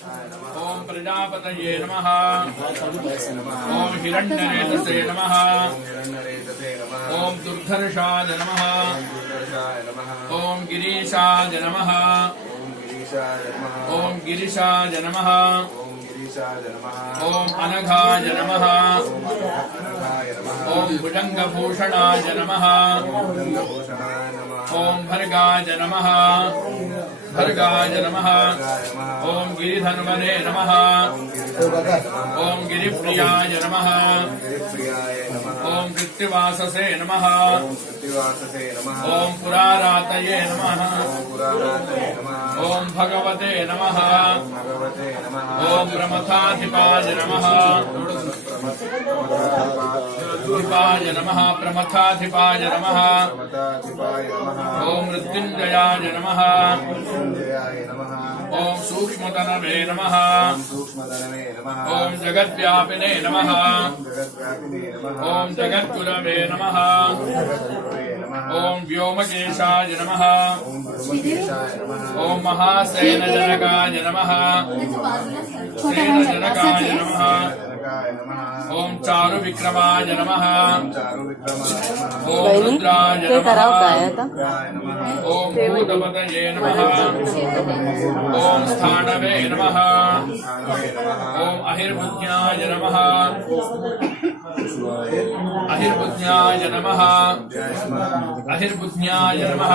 ओम प्रजापतये नमः। ओम हिरण्यरेतसे नमः। ओम दुर्धर्षाय नमः। ओम गिरीशाय नमः। ओम गिरीशाय नमः। ओम अनघाय नमः। ओम भुजंगभूषणाय नमः। ओम भर्गाय नमः। भर्गाय नमः। ओम गिरिधन्वने नमः। ओम गिरिप्रियाय नमः। ओम कृत्तिवाससे नमः। ओम पुरारातये नमः। ओम भगवते नमः। ओम प्रमथाधिपाय नमः। धिपाय नमः। प्रमथाधिपाय नमः। ओम मृत्युंजयाय नमः। ओम सूक्ष्मतनवे नमः। ओम जगद्व्यापिने नमः। ओम जगद्गुरवे नमः। ओम व्योमकेशाय नमः। ओम महासेनजनकाय नमः। सेनजनकाय नमः। ओम चारुविक्रमाय नमः। ओम रुद्राय नमः। ओम भूतपतये नमः। ओम स्थानवे नमः। ओम अहिर्बुद्ध्याय नमः। अहिर्बुद्ध्याय नमः। अहिर्बुद्ध्याय नमः।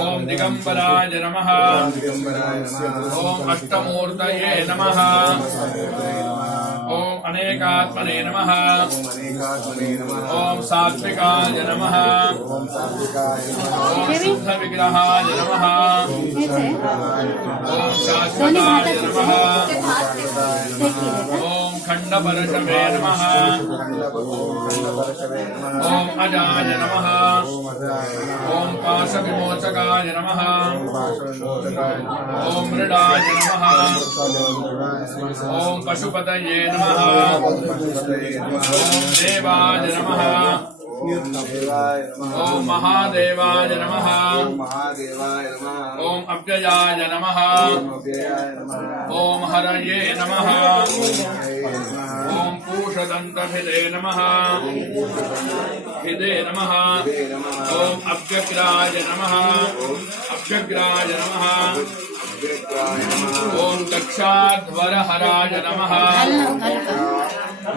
ओम दिगंबराय नमः। ओम अष्टमूर्तये नमः। ओम अनेकात्मने नमः। ओम सात्विकाय नमः। ओम शुद्ध विग्रहाय नमः। ओम शाश्वताय नमः। ओम खंडपरशवे नमः। ओम अजाय नमः। ओम पाशविमोचकाय नमः। ओम मृडाय नमः। ओम पशुपतये नमः। ओम देवाय नमः। ओम महादेवाय नमः। ओम अव्ययाय नमः। ओम हरये नमः। ओम पूषदन्तभिदे नमः। भिदे नमः। ओम अव्यग्राय नमः। अव्यग्राय नमः। ओम दक्षाध्वरहराय नमः।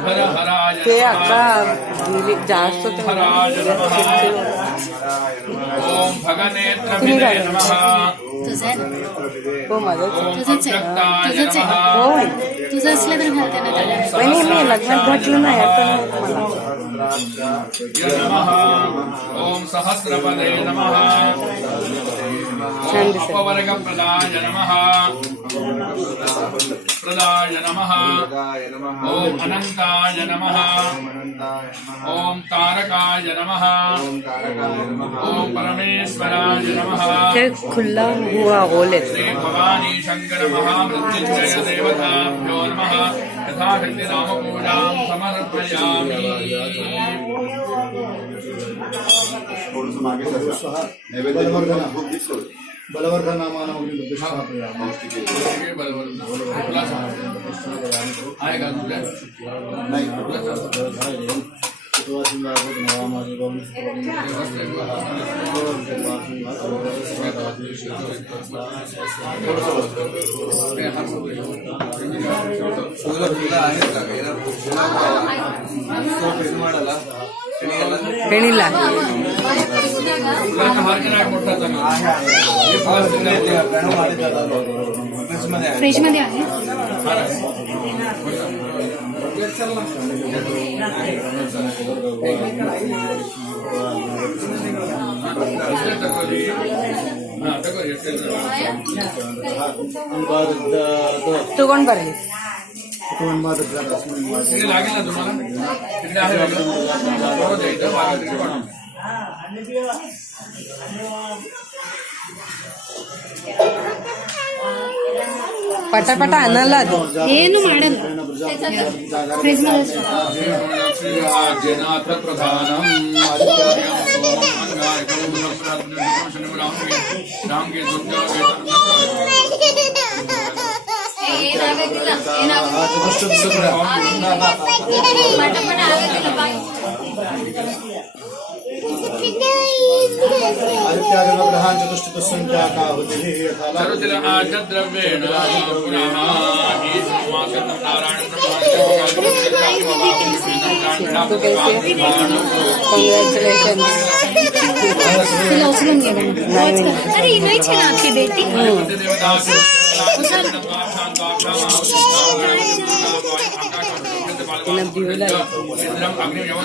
हरहराय हराय नमः। ओम भगनेत्रभिदे नमः। हो माझं अव्यक्ताय नमः। तुझं असलं तर घालते ना त्याला. वहिनी मी लग्नात घातलं नाही आता मला नमः। ओम सहस्रपदे नमः। ओम अपवर्गप्रदाय नमः। प्रदाय नमः। ओम अनंताय नमः। ओम तारकाय नमः। ओम परमेश्वराय नमः। ते खुला हुआ होल है श्री भवानी शंकर महामृत्युंजय देवताभ्यो नमः। यथाशक्ति नाम पूजां समर्पयामि। बलवर्धन नामानं पेणीला फ्रीज मध्ये आहे. तू कोण भरली लागेल ना तुम्हाला. ಪಟ ಅನ್ನಲ್ಲ ಅದು ಏನು ಮಾಡಲ್ಲ ಫ್ರಿಜ್ ನಲ್ಲಿ जनाथ प्रधानम शाम के आदित्यादिग्रहान् चतुष्टुतसङ्ख्याकाहुतिः यथा सर्वजल आद्रव्येण पुनः ईश्वरमागतं नारायण कॉन्ग्रॅच्युलेशन तिला उचलून घे म्हणून. वॉच कर. अरे ही नाही छान आपली बेटी इंद्रम अग्नियम